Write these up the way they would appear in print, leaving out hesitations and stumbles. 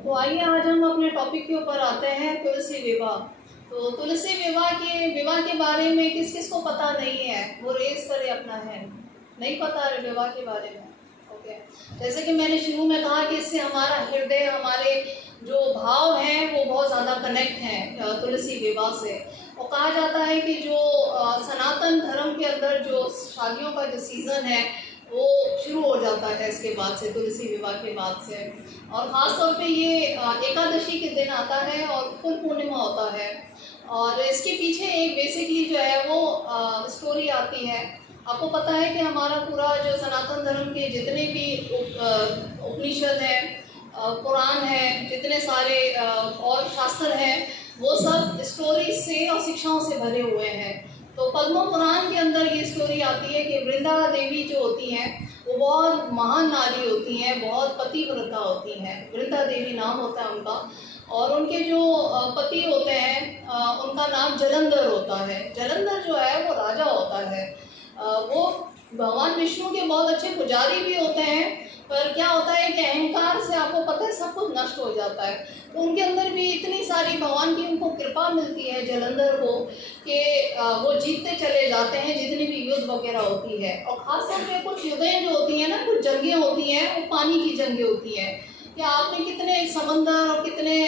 तो आइए आज हम अपने टॉपिक के ऊपर आते हैं, तुलसी विवाह। तो तुलसी विवाह के बारे में किस किस को पता नहीं है वो रेज करे अपना है। नहीं पता है विवाह के बारे में। ओके, जैसे कि मैंने शुरू में कहा कि इससे हमारा हृदय, हमारे जो भाव हैं वो बहुत ज़्यादा कनेक्ट हैं तुलसी विवाह से। और कहा जाता है कि जो सनातन धर्म के अंदर जो शादियों का जो सीज़न है वो शुरू हो जाता है इसके बाद से, तुलसी विवाह के बाद से। और ख़ास तौर पे ये एकादशी के दिन आता है और फुल पूर्णिमा होता है। और इसके पीछे एक बेसिकली जो है वो स्टोरी आती है। आपको पता है कि हमारा पूरा जो सनातन धर्म के जितने भी उपनिषद हैं, पुराण है, जितने सारे और शास्त्र हैं, वो सब स्टोरी से और शिक्षाओं से भरे हुए हैं। तो पद्म पुराण के अंदर ये स्टोरी आती है कि वृंदा देवी जो होती हैं वो बहुत महान नारी होती हैं, बहुत पतिव्रता होती हैं। वृंदा देवी नाम होता है उनका। और उनके जो पति होते हैं उनका नाम जलंधर होता है। जलंधर जो है वो राजा होता है। वो भगवान विष्णु के बहुत अच्छे पुजारी भी होते हैं, पर क्या होता है कि अहंकार से आपको पता है सब कुछ नष्ट हो जाता है। तो उनके अंदर भी इतनी सारी भगवान की उनको कृपा मिलती है जलंधर को कि वो जीतते चले जाते हैं जितनी भी युद्ध वगैरह होती है। और ख़ास तौर पे कुछ युद्धें जो होती हैं ना, कुछ जंगें होती हैं, वो पानी की जंगें होती हैं कि आपने कितने समंदर और कितने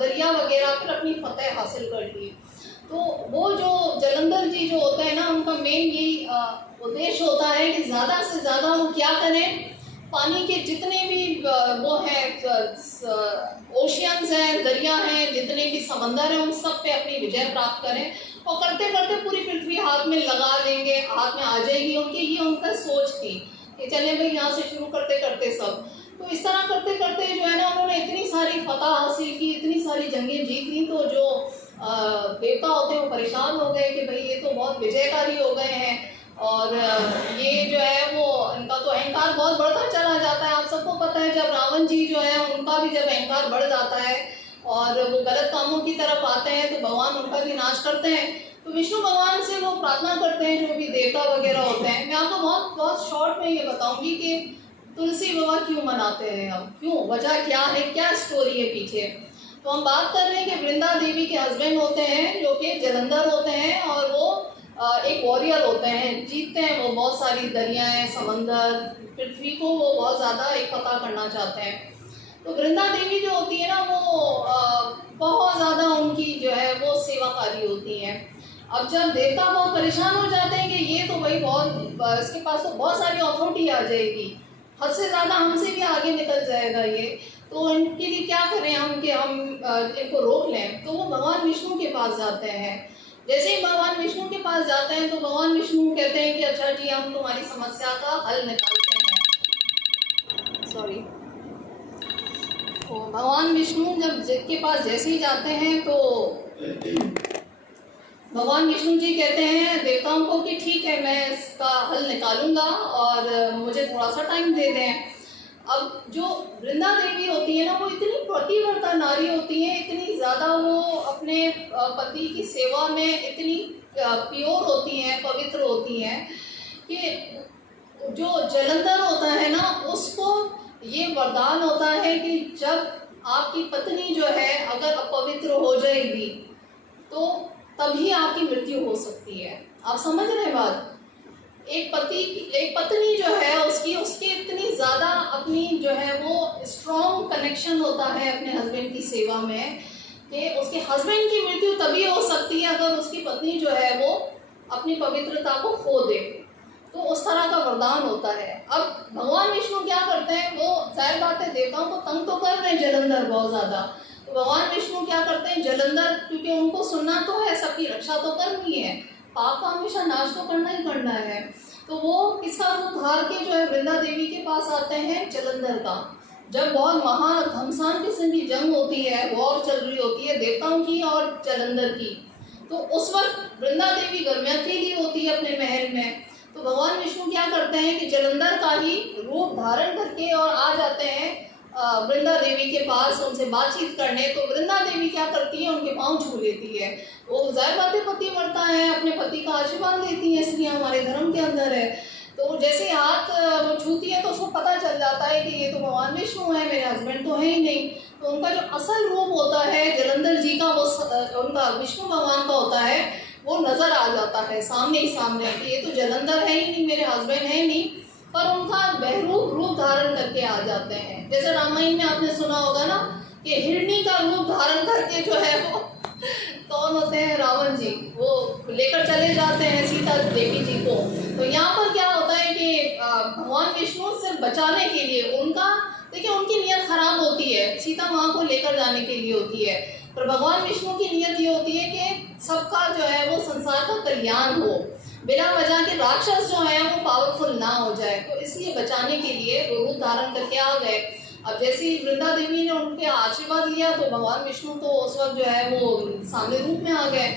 दरिया वगैरह पर अपनी फतेह हासिल कर ली। तो वो जो जलंधर जी जो होते हैं ना, उनका मेन यही उद्देश्य होता है कि ज़्यादा से ज़्यादा वो क्या करें, पानी के जितने भी वो हैं ओशियंस हैं, दरिया हैं, जितने भी समंदर हैं, उन सब पे अपनी विजय प्राप्त करें। और करते करते पूरी पृथ्वी हाथ में लगा लेंगे, हाथ में आ जाएगी उनकी। ये उनका सोच थी कि चले भाई यहाँ से शुरू करते करते सब। तो इस तरह करते करते जो है ना, उन्होंने इतनी सारी फतह हासिल की, इतनी सारी जंगें जीत ली। तो जो देवता होते हैं वो परेशान हो गए कि भाई ये तो बहुत विजयकारी हो गए हैं। और ये जो है वो इनका तो अहंकार बहुत बढ़ता चला जाता है। आप सबको पता है जब रावण जी जो है उनका भी जब अहंकार बढ़ जाता है और वो गलत कामों की तरफ आते हैं तो भगवान उनका भी नाश करते हैं। तो विष्णु भगवान से वो प्रार्थना करते हैं, जो भी देवता वगैरह होते हैं। मैं आपको बहुत बहुत शॉर्ट में ये बताऊंगी कि तुलसी विवाह क्यों मनाते हैं हम, क्यों, वजह क्या है, क्या स्टोरी है पीछे। तो हम बात कर रहे हैं कि वृंदा देवी के हस्बैंड होते हैं जो कि जलंधर होते हैं, और वो एक वॉरियर होते हैं, जीतते हैं वो बहुत सारी दरियाएं, समंदर, पृथ्वी को वो बहुत ज़्यादा एक पता करना चाहते हैं। तो वृंदा देवी जो होती है ना, वो बहुत ज़्यादा उनकी जो है वो सेवाकारी होती हैं। अब जब देवता बहुत परेशान हो जाते हैं कि ये तो भाई बहुत, इसके पास तो बहुत सारी अथॉरिटी आ जाएगी, हद से ज़्यादा हमसे भी आगे निकल जाएगा ये, तो इनके लिए क्या करें हम कि हम इनको रोक लें। तो वो भगवान विष्णु के पास जाते हैं। जैसे ही भगवान विष्णु के पास जाते हैं तो भगवान विष्णु कहते हैं कि अच्छा जी, हम तुम्हारी समस्या का हल निकालते हैं। सॉरी। तो भगवान विष्णु जब जिसके पास जैसे ही जाते हैं तो भगवान विष्णु जी कहते हैं देवताओं को कि ठीक है, मैं इसका हल निकालूंगा और मुझे थोड़ा सा टाइम दे दें। अब जो वृंदा देवी होती है ना, वो इतनी पतिव्रता नारी होती है, इतनी ज़्यादा वो अपने पति की सेवा में इतनी प्योर होती हैं, पवित्र होती हैं कि जो जलंधर होता है ना, उसको ये वरदान होता है कि जब आपकी पत्नी जो है अगर अपवित्र हो जाएगी तो तभी आपकी मृत्यु हो सकती है। आप समझ रहे हैं बात? एक पत्नी जो है उसकी इतनी ज़्यादा अपनी जो है वो स्ट्रॉन्ग कनेक्शन होता है अपने हस्बैंड की सेवा में कि उसके हस्बैंड की मृत्यु तभी हो सकती है अगर उसकी पत्नी जो है वो अपनी पवित्रता को खो दे। तो उस तरह का वरदान होता है। अब भगवान विष्णु क्या करते हैं, वो जाहिर बात है देवताओं को तंग तो कर रहे हैं जलंधर बहुत ज़्यादा। तो भगवान विष्णु क्या करते हैं, जलंधर, क्योंकि उनको सुनना तो है, सबकी रक्षा तो करनी है, पाप का हमेशा नाश तो करना ही करना है। तो वो किसका रूप धार के जो है वृंदा देवी के पास आते हैं, जलंधर का। जब बहुत महाघमसान किस्म की जंग होती है, वॉर चल रही होती है देवताओं की और जलंधर की, तो उस वक्त वृंदा देवी घर में अकेली होती है अपने महल में। तो भगवान विष्णु क्या करते हैं कि जलंधर का ही रूप धारण करके और आ जाते हैं वृंदा देवी के पास उनसे बातचीत करने। तो वृंदा देवी क्या करती है, उनके पाँव छू लेती है। वो जाहिर बात है पतिव्रता है, अपने पति का आशीर्वाद लेती है, इसलिए हमारे धर्म के अंदर है तो जैसे ही हाथ वो छूती है तो उसको पता चल जाता है कि ये तो भगवान विष्णु है, मेरे हस्बैंड तो है ही नहीं। तो उनका जो असल रूप होता है जलंधर जी का, वो उनका विष्णु भगवान का होता है, वो नज़र आ जाता है सामने ही सामने कि ये तो जलंधर है ही नहीं, मेरे हस्बैंड है ही नहीं, पर उनका बहरूप रूप धारण करके आ जाते हैं। जैसे रामायण में आपने सुना होगा ना कि हिरणी का रूप धारण करके जो है वो कौन होते हैं, रावण जी, वो लेकर चले जाते हैं सीता देवी जी को। तो यहाँ पर क्या होता है कि भगवान विष्णु सिर्फ बचाने के लिए, उनका देखिए उनकी नियत खराब होती है, सीता माँ को लेकर जाने के लिए होती है, पर भगवान विष्णु की नियत ये होती है कि सबका जो है वो संसार का कल्याण हो, बिना वजह के राक्षस जो है वो पावरफुल ना हो जाए। तो इसलिए बचाने के लिए वो रूप धारण करके आ गए। अब जैसे ही वृंदा देवी ने उनके आशीर्वाद लिया तो भगवान विष्णु तो उस वक्त जो है वो सामने रूप में आ गए।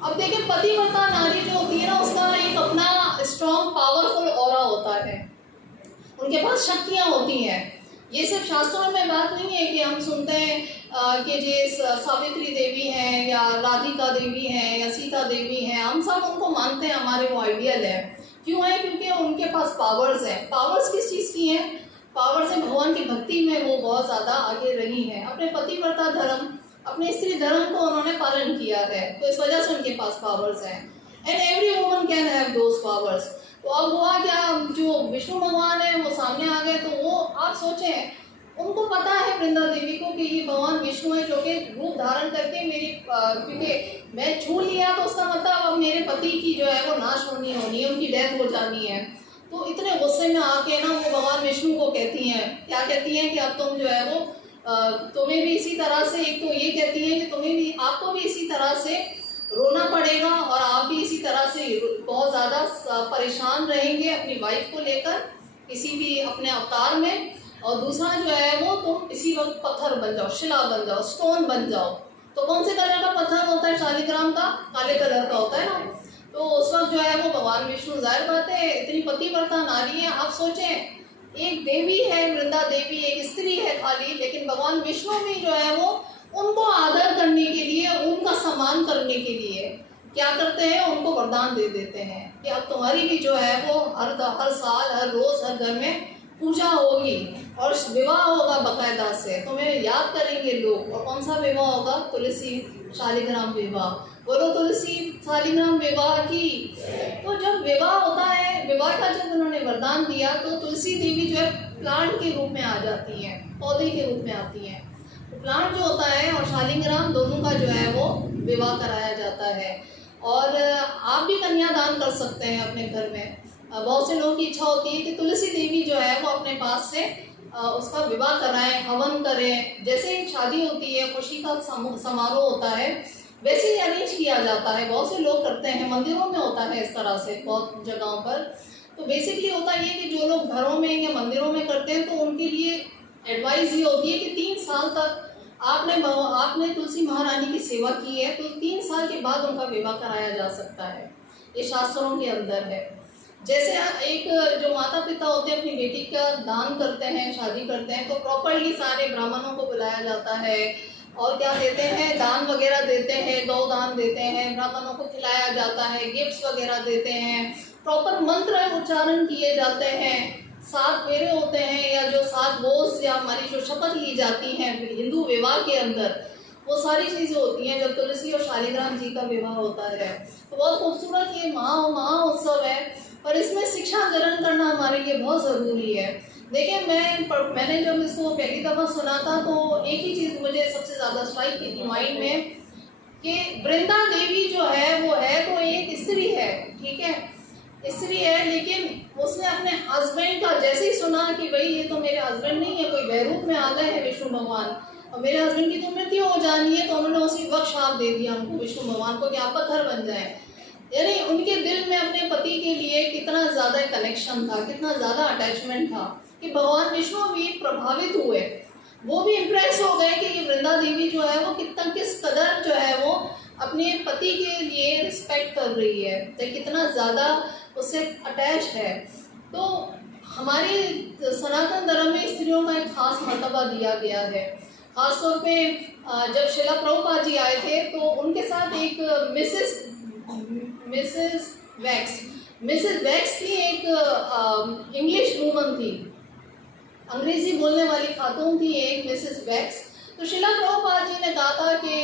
अब देखिए पतिव्रता नारी जो होती है ना, उसका एक अपना स्ट्रॉन्ग पावरफुल ऑरा होता है, उनके पास शक्तियाँ होती हैं। ये सिर्फ शास्त्रों में बात नहीं है कि हम सुनते हैं कि जे सावित्री देवी हैं या राधिका देवी हैं या सीता देवी हैं, हम सब उनको मानते हैं, हमारे वो आइडियल है। क्यों है? क्योंकि उनके पास पावर्स हैं। पावर्स किस चीज़ की हैं? पावर्स हैं भगवान की भक्ति में, वो बहुत ज़्यादा आगे रही हैं। अपने पतिव्रता धर्म, अपने स्त्री धर्म को उन्होंने पालन किया है, तो इस वजह से उनके पास पावर्स हैं। And every woman can have those powers. तो अब हुआ क्या, जो विष्णु भगवान है वो सामने आ गए, तो वो आप सोचें उनको पता है वृंदा देवी को कि ये भगवान विष्णु है जो कि रूप धारण करके मेरी, क्योंकि मैं छू लिया तो उसका मतलब अब मेरे पति की जो है वो नाश होनी है, उनकी डेथ हो जानी है। तो इतने गुस्से में आके ना वो भगवान विष्णु को कहती हैं, क्या कहती हैं कि अब तुम जो है वो तुम्हें भी इसी तरह से, एक तो ये कहती है कि तुम्हें भी, आपको भी इसी तरह से रोना पड़ेगा और आप भी इसी तरह से बहुत ज़्यादा परेशान रहेंगे अपनी वाइफ को लेकर किसी भी अपने अवतार में। और दूसरा जो है वो तुम इसी वक्त पत्थर बन जाओ, शिला बन जाओ, स्टोन बन जाओ। तो कौन से कलर का पत्थर होता है? शालिग्राम का, काले कलर का होता है ना। तो उस वक्त जो है वो भगवान विष्णु, जाहिर बात है इतनी पतिव्रता नारी है, आप सोचें एक देवी है वृंदा देवी, एक स्त्री है खाली, लेकिन भगवान विष्णु भी जो है वो उनको आदर करने के लिए, उनका सम्मान करने के लिए क्या करते हैं, उनको वरदान दे देते हैं कि अब तुम्हारी भी जो है वो हर साल, हर रोज, हर घर में पूजा होगी और विवाह होगा बकायदा से, तुम्हें याद करेंगे लोग। और कौन सा विवाह होगा? तुलसी शालिग्राम विवाह। बोलो तुलसी शालिग्राम विवाह की। तो जब विवाह होता है, विवाह का जब उन्होंने वरदान दिया तो तुलसी देवी जो है प्लांट के रूप में आ जाती हैं, पौधे के रूप में आती हैं। तो प्लांट जो होता है और शालिग्राम, दोनों का जो है वो विवाह कराया जाता है। और आप भी कन्यादान कर सकते हैं अपने घर में। बहुत से लोगों की इच्छा होती है कि तुलसी देवी जो है वो अपने पास से उसका विवाह कराएं, हवन करें। जैसे ही शादी होती है, खुशी का समारोह होता है, वैसे ही अरेंज किया जाता है। बहुत से लोग करते हैं, मंदिरों में होता है इस तरह से बहुत जगहों पर। तो बेसिकली होता ये कि जो लोग घरों में या मंदिरों में करते हैं तो उनके लिए एडवाइस ये होती है कि 3 साल तक आपने तुलसी महारानी की सेवा की है तो 3 साल के बाद उनका विवाह कराया जा सकता है। ये शास्त्रों के अंदर है। जैसे एक जो माता पिता होते हैं अपनी बेटी का दान करते हैं, शादी करते हैं, तो प्रॉपरली सारे ब्राह्मणों को बुलाया जाता है और क्या देते हैं, दान वगैरह देते हैं, गौदान देते हैं, ब्राह्मणों को खिलाया जाता है, गिफ्ट्स वगैरह देते हैं, प्रॉपर मंत्र उच्चारण किए जाते हैं, 7 फेरे होते हैं, या जो 7 बोझ या हमारी जो शपथ ली जाती हैं हिंदू विवाह के अंदर, वो सारी चीज़ें होती हैं जब तुलसी और शालिग्राम जी का विवाह होता है। तो बहुत खूबसूरत ये महा उत्सव है, पर इसमें शिक्षा ग्रहण करना हमारे लिए बहुत ज़रूरी है। देखिए मैंने जब इसको पहली दफ़ा सुना था तो एक ही चीज़ मुझे सबसे ज़्यादा स्ट्राइक की थी माइंड में कि वृंदा देवी जो है वो है तो एक स्त्री है, ठीक है, स्त्री है, लेकिन उसने अपने हस्बैंड का जैसे ही सुना कि भाई ये तो मेरे हस्बैंड नहीं है, कोई बहरूप में आ गए हैं विष्णु भगवान और मेरे हस्बैंड की तो मृत्यु हो जानी है, तो उन्होंने उसी वक्त शाप दे दिया उनको, विष्णु भगवान को, कि आप पत्थर बन जाए। यानी उनके दिल में अपने पति के लिए कितना ज़्यादा कनेक्शन था, कितना ज़्यादा अटैचमेंट था कि भगवान विष्णु भी प्रभावित हुए, वो भी इम्प्रेस हो गए कि ये वृंदा देवी जो है वो किस कदर जो है वो अपने पति के लिए रिस्पेक्ट कर रही है, तो कितना ज़्यादा उससे अटैच है। तो हमारे सनातन धर्म में स्त्रियों का एक खास मर्तबा दिया गया है। खासतौर पे जब शिला प्रभुपाद जी आए थे तो उनके साथ एक मिसेस वैक्स, मिसेस वैक्स थी, एक इंग्लिश वूमन थी, अंग्रेजी बोलने वाली खातून थी एक, मिसेस वैक्स। तो शिला प्रभुपाद जी ने कहा था कि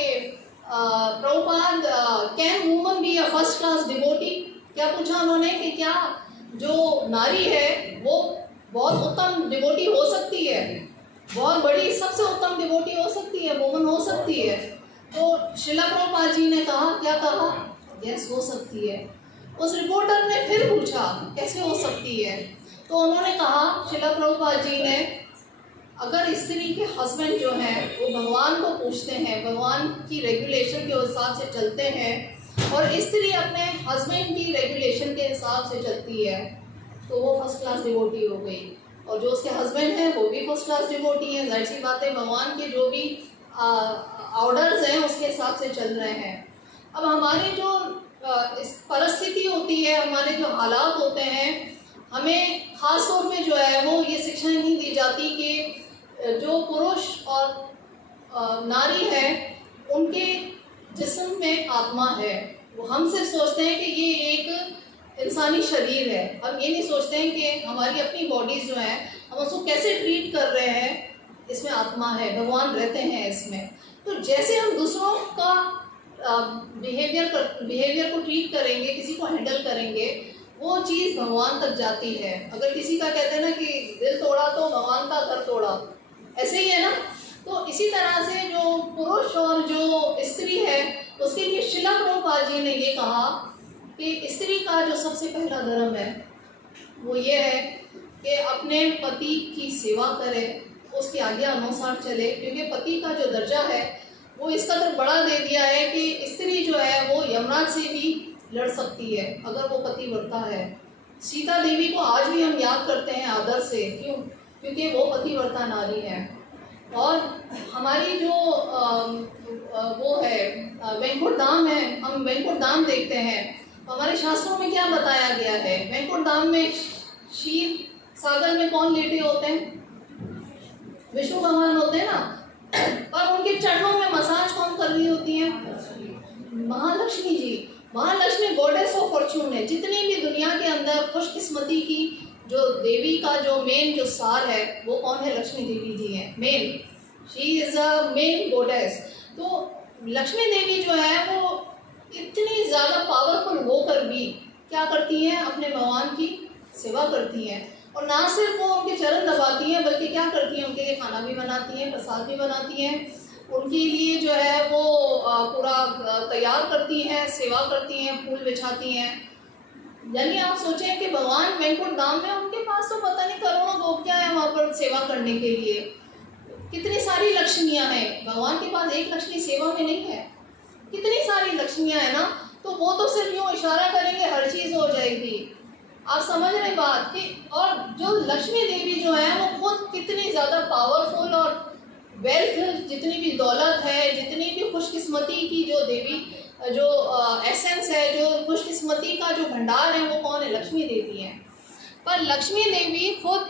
Prabhupada, can woman be a first class devotee? क्या पूछा उन्होंने कि क्या जो नारी है वो बहुत उत्तम डिवोटी हो सकती है, बहुत बड़ी सबसे उत्तम डिवोटी हो सकती है, वुमन हो सकती है? तो शिला प्रभुपाद जी ने कहा, क्या कहा? यस, हो सकती है। उस रिपोर्टर ने फिर पूछा कैसे हो सकती है? तो उन्होंने कहा, शिला प्रभुपाद जी ने, अगर स्त्री के हस्बैंड जो हैं वो भगवान को पूछते हैं, भगवान की रेगुलेशन के हिसाब से चलते हैं, और स्त्री अपने हस्बैंड की रेगुलेशन के हिसाब से चलती है, तो वो फर्स्ट क्लास डिवोटी हो गई। और जो उसके हस्बैंड हैं वो भी फर्स्ट क्लास डिवोटी हैं। जाहिर सी बात है, भगवान के जो भी ऑर्डर्स हैं उसके हिसाब से चल रहे हैं। अब हमारी जो इस परिस्थिति होती है, हमारे जो हालात होते हैं, हमें ख़ास तौर में जो है वो ये शिक्षा नहीं दी जाती कि जो पुरुष और नारी है उनके जिस्म में आत्मा है। वो हम सिर्फ सोचते हैं कि ये एक इंसानी शरीर है, हम ये नहीं सोचते हैं कि हमारी अपनी बॉडीज़ जो हैं हम उसको कैसे ट्रीट कर रहे हैं, इसमें आत्मा है, भगवान रहते हैं इसमें। तो जैसे हम दूसरों का बिहेवियर को ट्रीट करेंगे, किसी को हैंडल करेंगे, वो चीज़ भगवान तक जाती है। अगर किसी का कहते हैं ना कि दिल तोड़ा तो भगवान का घर तोड़ा, ऐसे ही है ना। तो इसी तरह से जो पुरुष और जो स्त्री है उसके लिए शिला प्रभुपाद जी ने ये कहा कि स्त्री का जो सबसे पहला धर्म है वो ये है कि अपने पति की सेवा करे, उसकी आज्ञा अनुसार चले, क्योंकि पति का जो दर्जा है वो इस कदर बड़ा दे दिया है कि स्त्री जो है वो यमराज से भी लड़ सकती है अगर वो पतिव्रता है। सीता देवी को आज भी हम याद करते हैं आदर से, क्यों? क्योंकि वो पतिव्रता नारी है। और हमारी जो वो है वैकुंठ धाम है, हम वैकुंठ धाम देखते हैं, तो हमारे शास्त्रों में क्या बताया गया है? वैकुंठ धाम में क्षीर सागर में कौन लेटे होते हैं? विष्णु भगवान होते हैं ना। पर उनके चरणों में मसाज कौन कर रही होती है? महालक्ष्मी जी। महालक्ष्मी गॉडेस ऑफ फॉर्च्यून है। जितनी भी दुनिया के अंदर खुशकिस्मती की जो देवी का जो मेन जो सार है वो कौन है? लक्ष्मी देवी जी है main. She is a main goddess. तो लक्ष्मी देवी जो है वो इतनी ज़्यादा पावरफुल होकर भी क्या करती हैं? अपने भगवान की सेवा करती हैं। और ना सिर्फ वो उनके चरण दबाती हैं बल्कि क्या करती हैं? उनके लिए खाना भी बनाती हैं, प्रसाद भी बनाती हैं, उनके लिए जो है वो पूरा तैयार करती हैं, सेवा करती हैं, फूल बिछाती हैं। यानी आप सोचें कि भगवान वैकुंठ धाम में उनके पास तो पता नहीं करोड़ों गोपियाँ हैं वहाँ पर सेवा करने के लिए, कितनी सारी लक्ष्मियाँ हैं। भगवान के पास एक लक्ष्मी सेवा में नहीं है, कितनी सारी लक्ष्मियाँ हैं ना। तो वो तो सिर्फ यूँ इशारा करेंगे हर चीज़ हो जाएगी। आप समझ रहे बात कि? और जो लक्ष्मी देवी जो है वो खुद कितनी ज़्यादा पावरफुल, और वेल्थ, जितनी भी दौलत है, जितनी भी खुशकिस्मती की जो देवी जो एसेंस है, जो खुशकिस्मती का जो भंडार है वो कौन है? लक्ष्मी देवी है। पर लक्ष्मी देवी खुद